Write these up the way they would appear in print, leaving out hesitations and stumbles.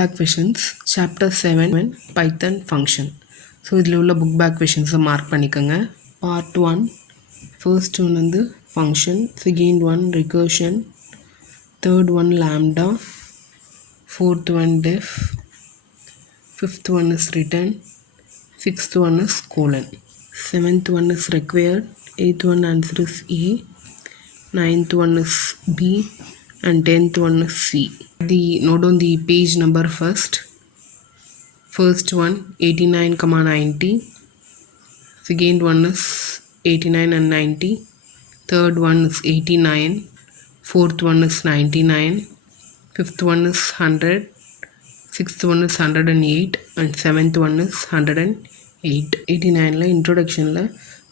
back questions chapter 7 python function. So இதில் உள்ள book back questions mark பண்ணிக்கங்க. part 1 first one வந்து function, second one recursion, third one lambda, fourth one def, fifth one is return, sixth one is colon, seventh one is required, eighth one answer is A, ninth one is B, and 10th one is C. Note on the page number first. First one 89, 90. Second one is 89 and 90. Third one is 89. Fourth one is 99. Fifth one is 100. Sixth one is 108. And seventh one is 108. 89 introduction la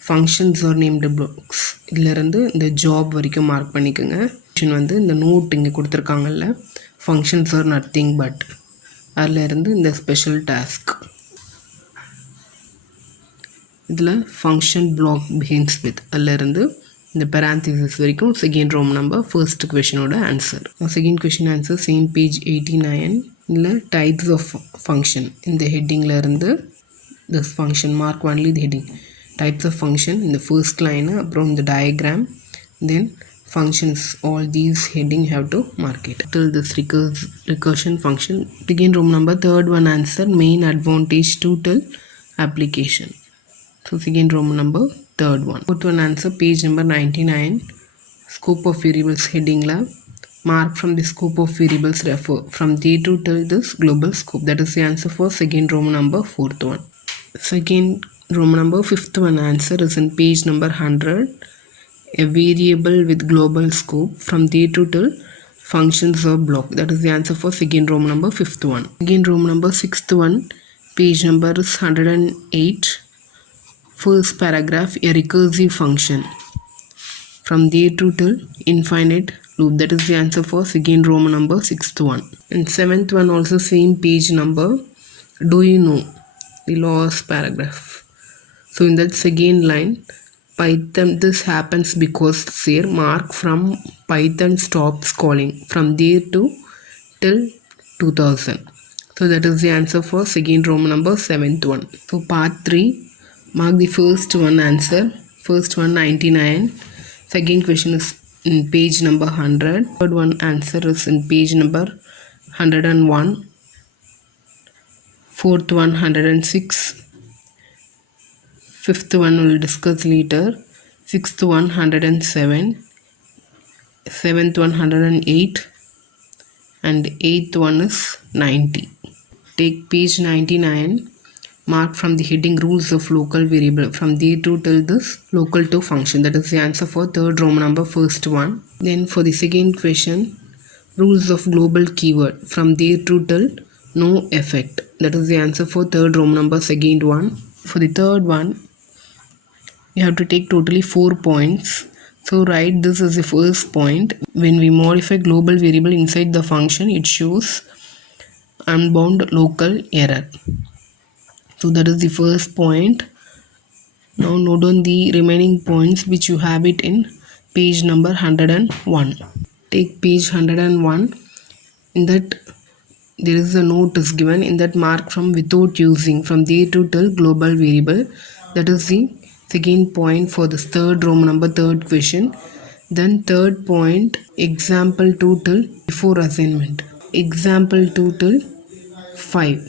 functions are named blocks. இதில் இருந்து இந்த job வரைக்கும் mark பண்ணிக்கோங்க. வந்து இந்த note இங்கே கொடுத்துருக்காங்கல்ல, functions are nothing but, அதில் இருந்து இந்த ஸ்பெஷல் டாஸ்க். இதில் ஃபங்க்ஷன் பிளாக் பிகின்ஸ் வித், அதில் இருந்து இந்த பெராந்திசிஸ் வரைக்கும் செகண்ட் ரோம் நம்பர் ஃபர்ஸ்ட் கொஷினோட answer. Second question answer same page 89. இல்லை டைப்ஸ் ஆஃப் ஃபங்க்ஷன், இந்த ஹெட்டிங்கில் இருந்து this function mark only the heading. Types of function இந்த ஃபர்ஸ்ட் லைனு, அப்புறம் இந்த diagram, then functions, all these heading have to mark it till this recursion function. Begin room number third one answer main advantage to tell application. So second room number third one. Fourth one answer page number 99. Scope of variables heading la mark from the scope of variables refer from there to tell this global scope. That is the answer for second room number fourth one. Second room number fifth one answer is in page number 100. A variable with global scope from there to till functions or block. That is the answer for second room number fifth one. Again room number sixth one, page number is 108. First paragraph, a recursive function from there to till infinite loop. That is the answer for second room number sixth one. And seventh one also same page number. Do you know the last paragraph? So in that second line, Python, this happens because here mark from Python stops calling from there to till 2000. So that is the answer for second room number seventh one. So part 3, mark the first one answer. First one 99. Second question is in page number 100. Third one answer is in page number 101. Fourth one 106. Fifth one we'll discuss later. Sixth one 107. Seventh one 108. And eighth one is 90. Take page 99. Mark from the heading rules of local variable. From there to till this local to function. That is the answer for third row number first one. Then for the second question, rules of global keyword. From there to till no effect. That is the answer for third row number second one. For the third one, you have to take totally 4 points. So write this as the first point. When we modify global variable inside the function, it shows unbound local error. So that is the first point. Now note on the remaining points which you have it in page number 101. Take page 101. In that there is a note is given. In that mark from without using from there to till global variable. That is the second point for this third row number third question. Then third point, example 2 till before assignment. Example 2 till 5.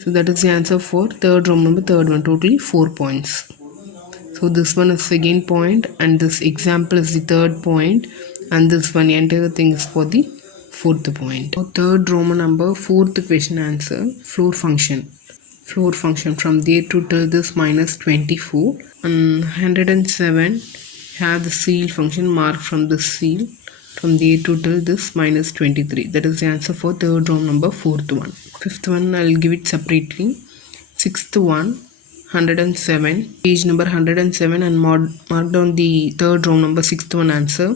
So that is the answer for third row number third one. Totally 4 points. So this one is second point, and this example is the third point, and this one entire thing is for the fourth point. So third row number fourth question answer, floor function. Floor function from there to till this minus 24, and 107 have the seal function mark from the seal from there to till this minus 23. That is the answer for third row number fourth one. Fifth one I'll give it separately. Sixth one 107, page number 107, and mark down the third row number sixth one answer.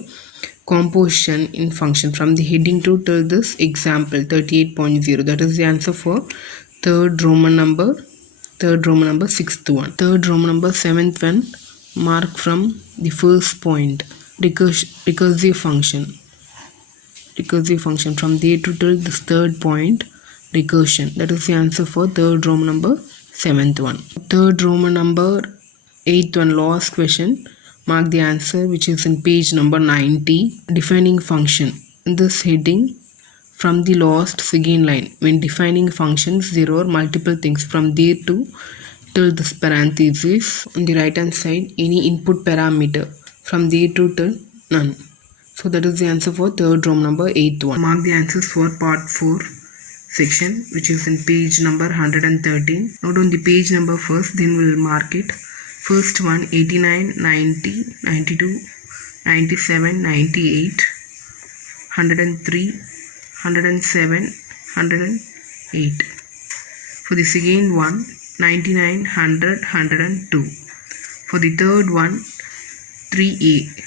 Composition in function from the heading to till this example 38.0. That is the answer for third Roman number sixth one. Third Roman number seventh one, mark from the first point, recursive function from there to till this third point, recursion. That is the answer for third Roman number, seventh one. Third Roman number, eighth one, last question. Mark the answer which is in page number 90. Defining function. In this heading, from the last second line, when defining functions, there are multiple things from there to till this parenthesis. On the right hand side, any input parameter from there to till none. So that is the answer for third Roman number, eighth one. Mark the answers for part 4 section, which is in page number 113. Note on the page number first, then we'll mark it. First one, 89, 90, 92, 97, 98, 103, 107, 108. For the second one, 99, 100, 102. For the third one, 3a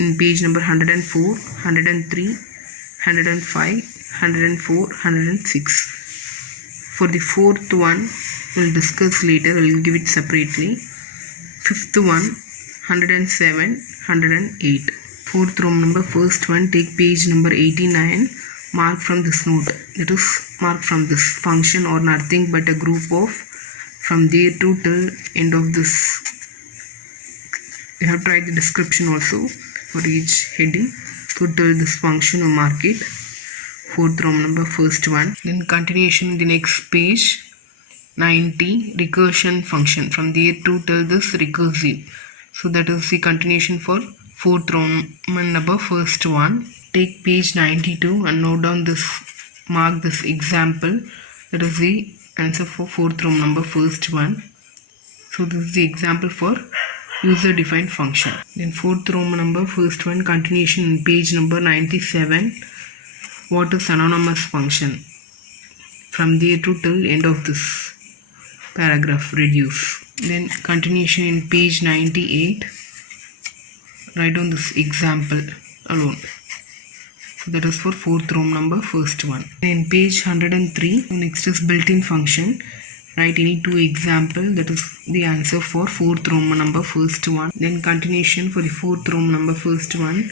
in page number 104, 103, 105, 104, 106. For the fourth one, we'll discuss later, we'll give it separately. Fifth one, 107, 108. Fourth Roman number, first one, take page number 89, mark from this note. That is, mark from this function or nothing but a group of from there to till end of this. You have tried the description also for each heading. So till this function or mark it. Fourth Roman number, first one. Then continuation in the next page. 90, recursion function from there to till this recursive. So that is the continuation for fourth Roman number, first one. Take page 92 and note down this, mark this example. That is the answer for fourth Roman number, first one. So this is the example for user defined function. Then fourth Roman number, first one, continuation in page number 97. What is anonymous function? From there to till end of this paragraph, reduce. Then continuation in page 98. Write down this example alone. So that is for fourth Roman number, first one. Then page 103, next is built-in function. Write any two example, that is the answer for fourth Roman number, first one. Then continuation for the fourth Roman number, first one,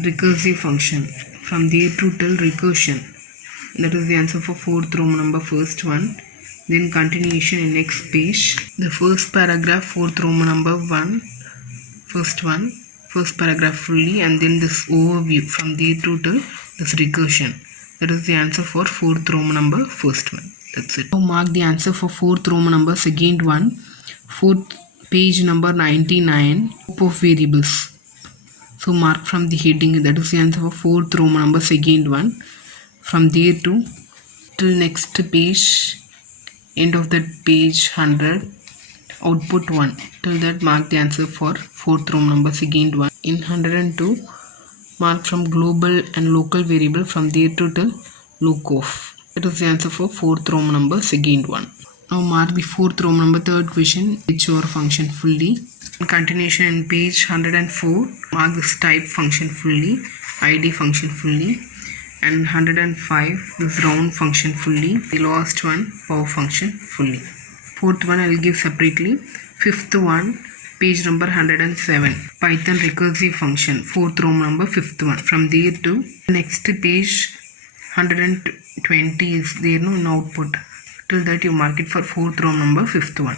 recursive function. From there to till recursion. That is the answer for fourth Roman number, first one. Then continuation in next page. The first paragraph, fourth Roman number 1, first one, first paragraph fully, and then this overview from there to till this recursion. That is the answer for fourth Roman number, first one. That's it. Now mark the answer for fourth Roman number, second one. Fourth page number 99, group of variables. So mark from the heading, that is the answer for fourth Roman number, second one. From there to till next page, end of that page 100, output 1. Till that mark the answer for fourth Roman number, second one. In 102, mark from global and local variable from there to till lookoff. That is the answer for fourth Roman number, second one. Now mark the fourth Roman number, third question, which or function fully. In continuation in page 104, mark this type function fully, id function fully, and 105, this round function fully. The last one, power function fully. Fourth one I will give separately. Fifth one, page number 107, Python recursive function, fourth Roman number, fifth one. From there to next page 120 is there, no, in output. Till that you mark it for fourth Roman number, fifth one.